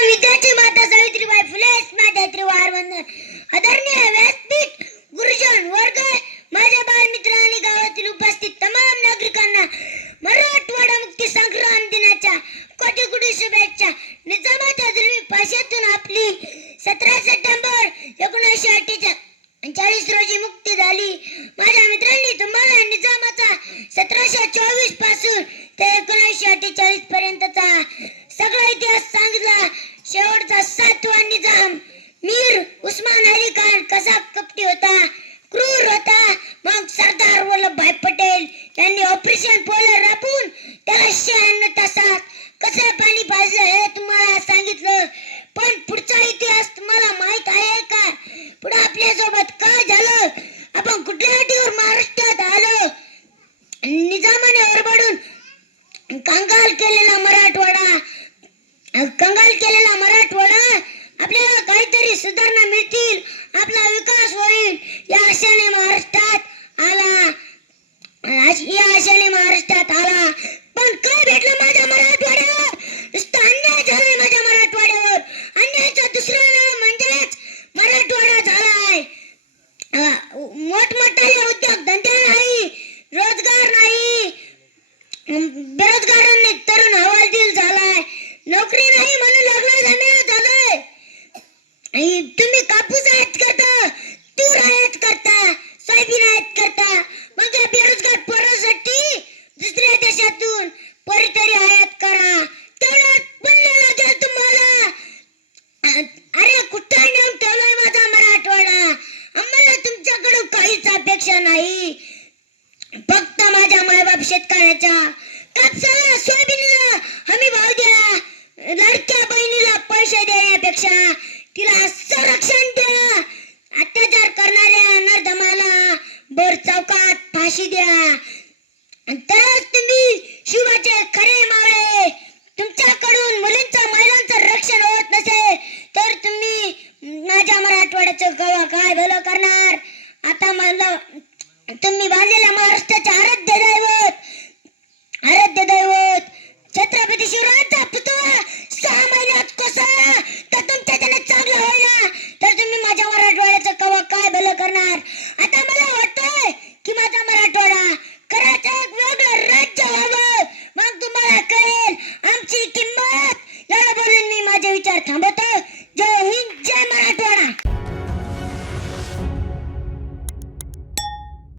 विद्याची माता सावित्रीबाई फुले माझ्या त्रिवार वंदन आदरणीय व्यासपीठ गुरुजन वर्ग माझ्या बालमित्र आणि गावातील उपस्थित तमाम नागरिकांना मराठवाडा मुक्ती संग्राम दिनाच्या कोटी कोटी शुभेच्छा. निजामाच्या जुलमी पाशातून आपली सतरा सप्टेंबर एकोणीसशे अठ्ठेचाळीस रोजी मुक्ती झाली. माझ्या मित्रांनी तुम्हाला निजामाचा सतराशे चोवीसपासून ते एकोणीसशे अठ्ठेचाळीस पर्यंतचा सगळा इतिहास सांगितला. मीर उस्मान अली खान कसा कपटी होता क्रूर होता. मग सरदार वल्लभभाई पटेल यांनी ऑपरेशन पोलर राबून त्याला शहाण्णव तासात कसं पाणी पाजलं हे तुम्हाला सांगितलं. पण पुढचा इतिहास तुम्हाला माहीत आहे का? पुढे आपल्यासोबत काय झालं? आपण कुठल्या अटीवर महाराष्ट्रात आलो? निजामाने ओरबडून कंगाल केलेला मराठवाडा कंगाल केलेला मराठवाडा आपल्याला सुधारणा मिळतील आपला विकास होईल. या आशेने महाराष्ट्रात आला. या आशेने महाराष्ट्रात आला. पण काय भेटलं माझ्या मराठवाड्यावर? नुसतं अन्याय झालाय माझ्या मराठवाड्यावर. अन्यायाचं दुसरं नाव म्हणजेच मराठवाडा झालाय. अं, मोठमोठाले उद्योग धंदे नाही रोजगार नाही. बेरोजगारांनी तरुण हवालदिल झालाय. नोकरी नाही म्हणून लग्न जमीन झालंय तुम्ही कापूस आयात करता तूर आयात करता सोयाबीन आयात करता मग या बेरोजगार पोरासाठी दुसऱ्या देशातून पोरीतरी आयात करा. तेवढं उत्पन्न लागेल तुम्हाला. अरे कुठं नेऊन ठेवलाय माझा मराठवाडा? आम्हाला तुमच्याकडून काहीच अपेक्षा नाही. फक्त माझ्या मायबाप शेतकऱ्याच्या कापसाला सोयाबीनला हमी भाव द्या. लडक्या बहिणीला पैसे देण्यापेक्षा तिला असं रक्षण द्या अत्याचार करणाऱ्या नर्दमाला बर चौकात फाशी द्या. तरच तुम्ही शिवाचे खरे मावळे. तुमच्याकडून मुलींचं महिलांचं रक्षण होत नसे तर तुम्ही माझ्या मराठवाड्याचं गवा काय भलं करणार? आता मला तुम्ही बांधलेल्या महाराष्ट्राचे आराध्य दैवत.